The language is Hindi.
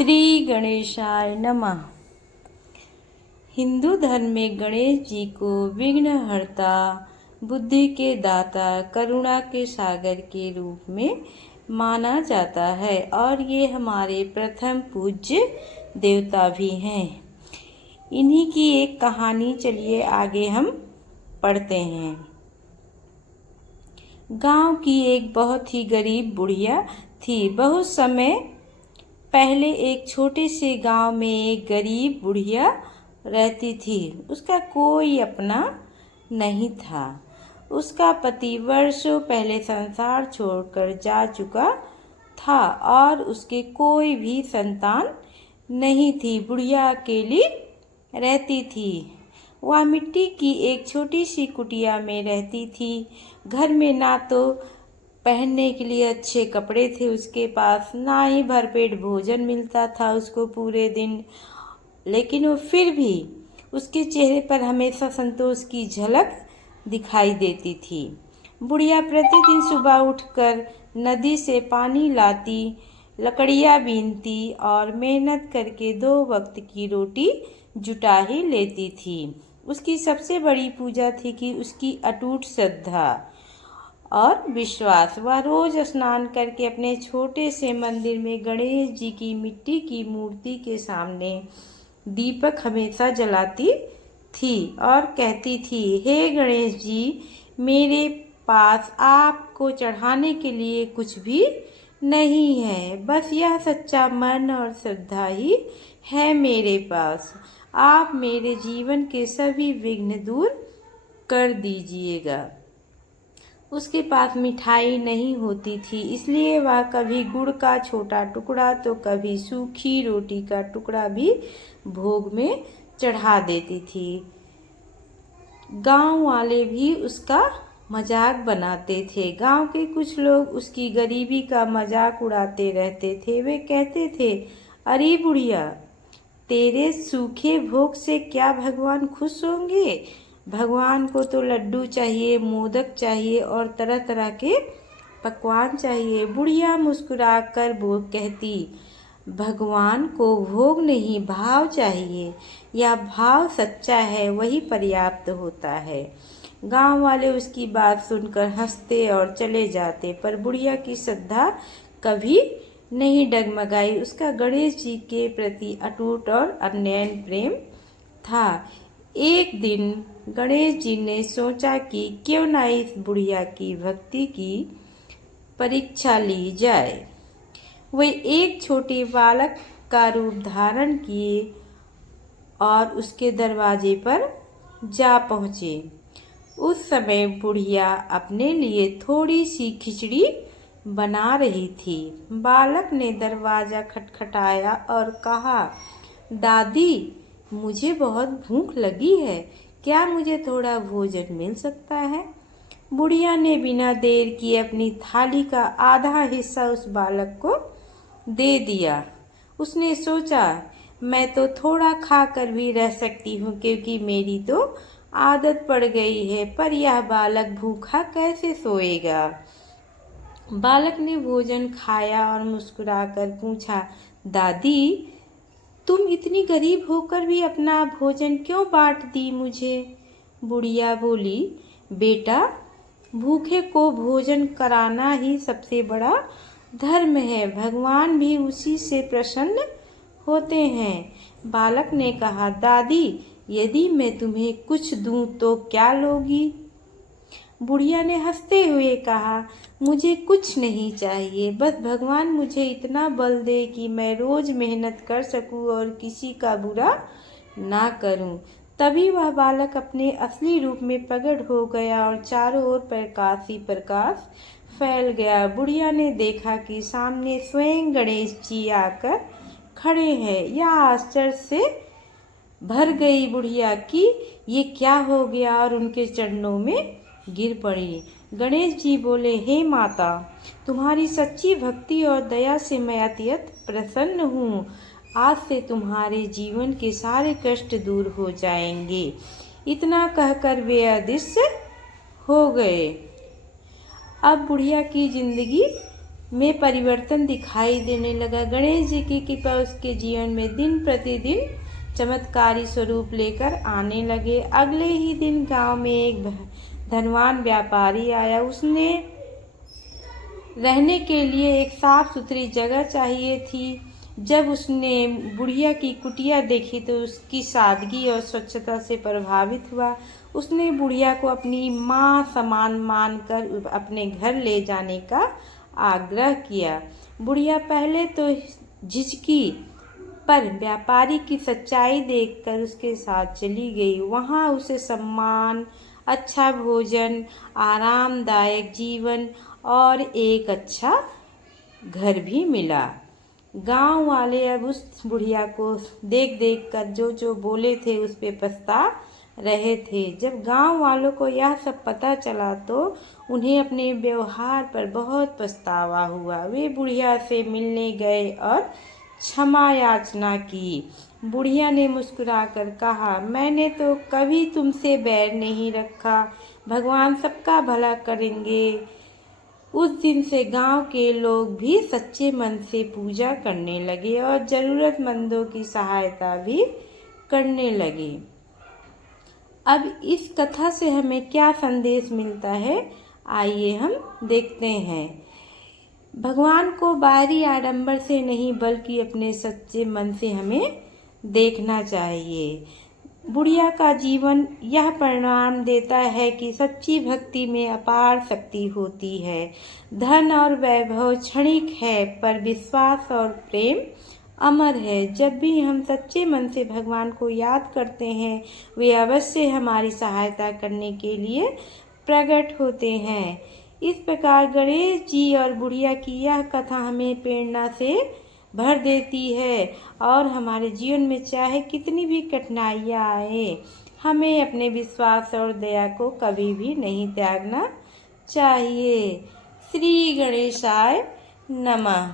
श्री गणेशाय नमः। हिंदू धर्म में गणेश जी को विघ्नहर्ता, बुद्धि के दाता, करुणा के सागर के रूप में माना जाता है और ये हमारे प्रथम पूज्य देवता भी हैं। इन्हीं की एक कहानी चलिए आगे हम पढ़ते हैं। गांव की एक बहुत ही गरीब बुढ़िया थी। बहुत समय पहले एक छोटे से गांव में एक गरीब बुढ़िया रहती थी। उसका कोई अपना नहीं था। उसका पति वर्षों पहले संसार छोड़कर जा चुका था और उसके कोई भी संतान नहीं थी। बुढ़िया अकेली रहती थी। वह मिट्टी की एक छोटी सी कुटिया में रहती थी। घर में ना तो पहनने के लिए अच्छे कपड़े थे उसके पास, ना ही भरपेट भोजन मिलता था उसको पूरे दिन, लेकिन वो फिर भी उसके चेहरे पर हमेशा संतोष की झलक दिखाई देती थी। बुढ़िया प्रतिदिन सुबह उठकर नदी से पानी लाती, लकड़ियाँ बीनती और मेहनत करके 2 वक्त की रोटी जुटा ही लेती थी। उसकी सबसे बड़ी पूजा थी कि उसकी अटूट श्रद्धा और विश्वास। वह रोज स्नान करके अपने छोटे से मंदिर में गणेश जी की मिट्टी की मूर्ति के सामने दीपक हमेशा जलाती थी और कहती थी, हे गणेश जी, मेरे पास आपको चढ़ाने के लिए कुछ भी नहीं है, बस यह सच्चा मन और श्रद्धा ही है मेरे पास। आप मेरे जीवन के सभी विघ्न दूर कर दीजिएगा। उसके पास मिठाई नहीं होती थी, इसलिए वह कभी गुड़ का छोटा टुकड़ा तो कभी सूखी रोटी का टुकड़ा भी भोग में चढ़ा देती थी। गांव वाले भी उसका मजाक बनाते थे। गांव के कुछ लोग उसकी गरीबी का मजाक उड़ाते रहते थे। वे कहते थे, अरे बुढ़िया, तेरे सूखे भोग से क्या भगवान खुश होंगे? भगवान को तो लड्डू चाहिए, मोदक चाहिए और तरह तरह के पकवान चाहिए। बुढ़िया मुस्कुराकर वो कहती, भगवान को भोग नहीं, भाव चाहिए। यह भाव सच्चा है, वही पर्याप्त होता है। गांव वाले उसकी बात सुनकर हंसते और चले जाते, पर बुढ़िया की श्रद्धा कभी नहीं डगमगाई। उसका गणेश जी के प्रति अटूट और अनन्य प्रेम था। एक दिन गणेश जी ने सोचा कि क्यों ना इस बुढ़िया की भक्ति की परीक्षा ली जाए। वे एक छोटे बालक का रूप धारण किए और उसके दरवाजे पर जा पहुँचे। उस समय बुढ़िया अपने लिए थोड़ी सी खिचड़ी बना रही थी। बालक ने दरवाजा खटखटाया और कहा, दादी, मुझे बहुत भूख लगी है, क्या मुझे थोड़ा भोजन मिल सकता है? बुढ़िया ने बिना देर किए अपनी थाली का आधा हिस्सा उस बालक को दे दिया। उसने सोचा, मैं तो थोड़ा खाकर भी रह सकती हूँ क्योंकि मेरी तो आदत पड़ गई है, पर यह बालक भूखा कैसे सोएगा? बालक ने भोजन खाया और मुस्कुराकर पूछा, दादी, तुम इतनी गरीब होकर भी अपना भोजन क्यों बांट दी मुझे? बुढ़िया बोली, बेटा, भूखे को भोजन कराना ही सबसे बड़ा धर्म है। भगवान भी उसी से प्रसन्न होते हैं। बालक ने कहा, दादी, यदि मैं तुम्हें कुछ दूं तो क्या लोगी? बुढ़िया ने हंसते हुए कहा, मुझे कुछ नहीं चाहिए, बस भगवान मुझे इतना बल दे कि मैं रोज मेहनत कर सकूं और किसी का बुरा ना करूं। तभी वह बालक अपने असली रूप में प्रकट हो गया और चारों ओर प्रकाश ही प्रकाश फैल गया। बुढ़िया ने देखा कि सामने स्वयं गणेश जी आकर खड़े हैं। यह आश्चर्य से भर गई बुढ़िया कि ये क्या हो गया और उनके चरणों में गिर पड़ी। गणेश जी बोले, हे माता, तुम्हारी सच्ची भक्ति और दया से मैं अत्यंत प्रसन्न हूँ। आज से तुम्हारे जीवन के सारे कष्ट दूर हो जाएंगे। इतना कहकर वे अदृश्य हो गए। अब बुढ़िया की जिंदगी में परिवर्तन दिखाई देने लगा। गणेश जी की कृपा उसके जीवन में दिन प्रतिदिन चमत्कारी स्वरूप लेकर आने लगे। अगले ही दिन गांव में एक धनवान व्यापारी आया। उसने रहने के लिए एक साफ सुथरी जगह चाहिए थी। जब उसने बुढ़िया की कुटिया देखी तो उसकी सादगी और स्वच्छता से प्रभावित हुआ। उसने बुढ़िया को अपनी माँ समान मानकर अपने घर ले जाने का आग्रह किया। बुढ़िया पहले तो झिझकी, पर व्यापारी की सच्चाई देखकर उसके साथ चली गई। वहाँ उसे सम्मान, अच्छा भोजन, आरामदायक जीवन और एक अच्छा घर भी मिला। गांव वाले अब उस बुढ़िया को देख देख कर जो बोले थे उस पे पछता रहे थे। जब गांव वालों को यह सब पता चला तो उन्हें अपने व्यवहार पर बहुत पछतावा हुआ। वे बुढ़िया से मिलने गए और क्षमा याचना की। बुढ़िया ने मुस्कुराकर कहा, मैंने तो कभी तुमसे बैर नहीं रखा, भगवान सबका भला करेंगे। उस दिन से गांव के लोग भी सच्चे मन से पूजा करने लगे और जरूरतमंदों की सहायता भी करने लगे। अब इस कथा से हमें क्या संदेश मिलता है, आइए हम देखते हैं। भगवान को बाहरी आडंबर से नहीं बल्कि अपने सच्चे मन से हमें देखना चाहिए। बुढ़िया का जीवन यह परिणाम देता है कि सच्ची भक्ति में अपार शक्ति होती है। धन और वैभव क्षणिक है, पर विश्वास और प्रेम अमर है। जब भी हम सच्चे मन से भगवान को याद करते हैं, वे अवश्य हमारी सहायता करने के लिए प्रकट होते हैं। इस प्रकार गणेश जी और बुढ़िया की यह कथा हमें प्रेरणा से भर देती है और हमारे जीवन में चाहे कितनी भी कठिनाइयाँ आए, हमें अपने विश्वास और दया को कभी भी नहीं त्यागना चाहिए। श्री गणेशाय नमः।